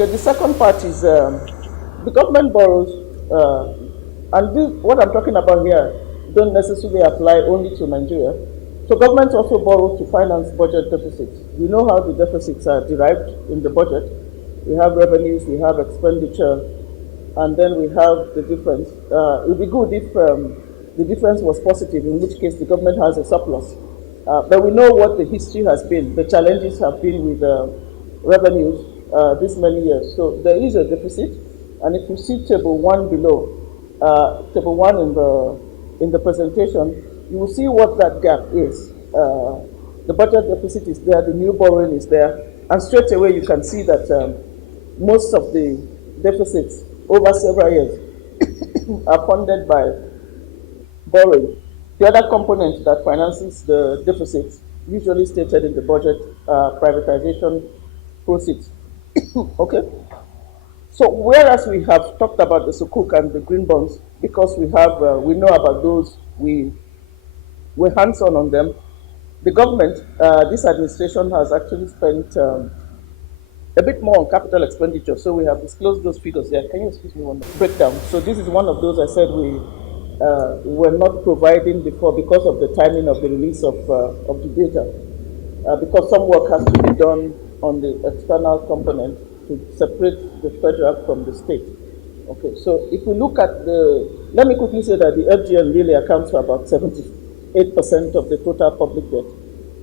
Okay, the second part is the government borrows, and what I'm talking about here don't necessarily apply only to Nigeria. So governments also borrow to finance budget deficits. We know how the deficits are derived in the budget. We have revenues, we have expenditure, and then we have the difference. It would be good if the difference was positive, in which case the government has a surplus. But we know what the history has been. The challenges have been with revenues this many years. So there is a deficit, and if you see table one below, table one in the presentation, you will see what that gap is. The budget deficit is there, the new borrowing is there, and straight away you can see that most of the deficits over several years are funded by borrowing. The other component that finances the deficit, usually stated in the budget, privatization proceeds. Okay. So whereas we have talked about the sukuk and the green bonds, because we know about those, we're hands-on them. The government, this administration has actually spent a bit more on capital expenditure. So we have disclosed those figures there. Can you excuse me one minute? Breakdown. So this is one of those I said we were not providing before because of the timing of the release of the data. Because some work has to be done on the external component to separate the federal from the state. Okay, so if we look at let me quickly say that the FGN really accounts for about 78% of the total public debt.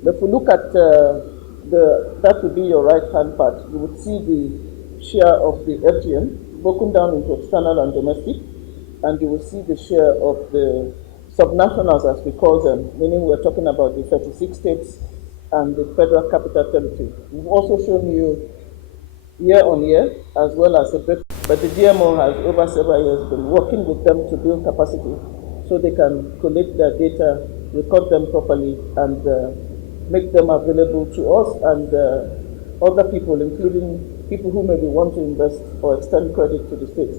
But if we look at that would be your right-hand part, you would see the share of the FGN broken down into external and domestic, and you will see the share of the subnationals, as we call them, meaning we're talking about the 36 states and the federal capital territory. We've also shown you year on year, as well as a bit, but the DMO has over several years been working with them to build capacity so they can collect their data, record them properly, and make them available to us and other people, including people who maybe want to invest or extend credit to the state.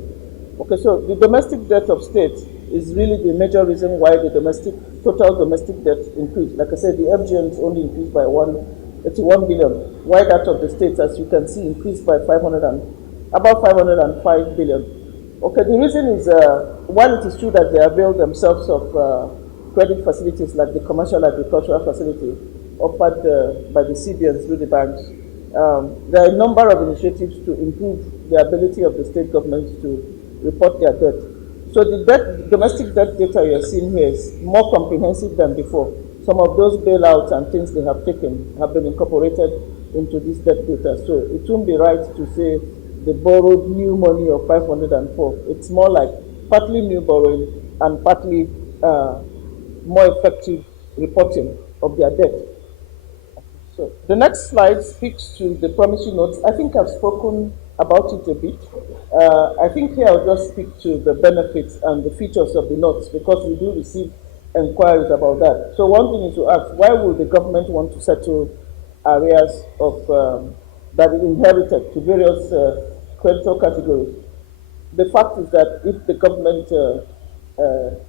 Okay, so the domestic debt of states is really the major reason why the total domestic debt increased. Like I said, the FGNs only increased by 81 billion. Why that of the states, as you can see, increased by about 505 billion. Okay, the reason is, while it is true that they avail themselves of credit facilities like the commercial agricultural facility offered by the CBNs through the banks, there are a number of initiatives to improve the ability of the state governments to report their debt. So the domestic debt data you're seeing here is more comprehensive than before. Some of those bailouts and things they have taken have been incorporated into this debt data. So it won't be right to say they borrowed new money of 504. It's more like partly new borrowing and partly more effective reporting of their debt. So the next slide speaks to the promissory notes. I think I've spoken about it a bit. I think here I'll just speak to the benefits and the features of the notes because we do receive inquiries about that. So one thing is to ask, why would the government want to settle areas of that it inherited to various creditor categories? The fact is that if the government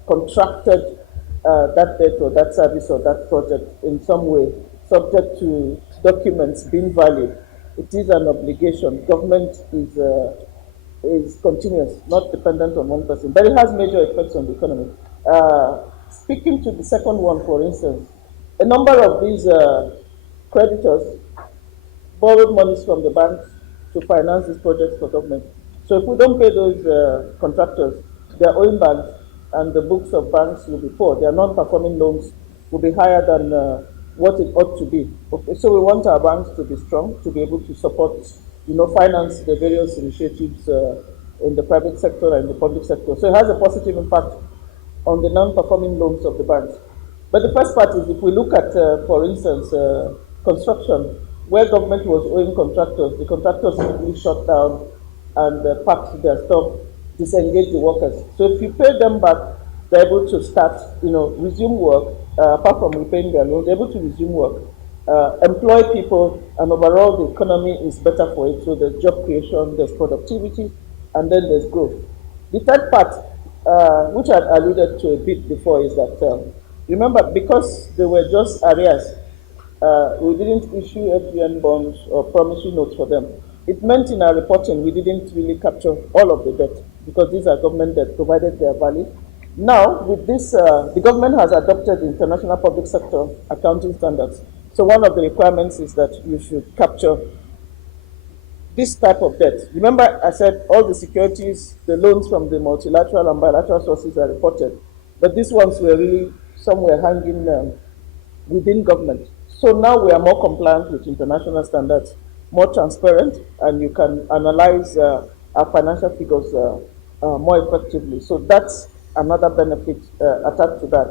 contracted that debt or that service or that project in some way, subject to documents being valid, it is an obligation. Government is continuous, not dependent on one person, but it has major effects on the economy. Speaking to the second one, for instance, a number of these creditors borrowed monies from the banks to finance these projects for government. So if we don't pay those contractors, their own banks and the books of banks will be poor. Their non-performing loans will be higher than what it ought to be. Okay, so we want our banks to be strong, to be able to support, finance the various initiatives in the private sector and the public sector. So it has a positive impact on the non-performing loans of the banks. But the first part is if we look at, for instance, construction, where government was owing contractors, the contractors simply shut down and packed their stuff, disengage the workers. So if you pay them back, they're able to start, resume work, apart from repaying their loans, they're able to resume work, employ people, and overall the economy is better for it. So there's job creation, there's productivity, and then there's growth. The third part, which I alluded to a bit before, is that, remember, because they were just arrears, we didn't issue FGN bonds or promissory notes for them. it meant in our reporting we didn't really capture all of the debt because these are government debt provided they are valid. Now, with this, the government has adopted the International Public Sector Accounting Standards. So one of the requirements is that you should capture this type of debt. Remember, I said all the securities, the loans from the multilateral and bilateral sources are reported, but these ones were really somewhere hanging within government. So now we are more compliant with international standards, more transparent, and you can analyze our financial figures more effectively. So that's another benefit attached to that.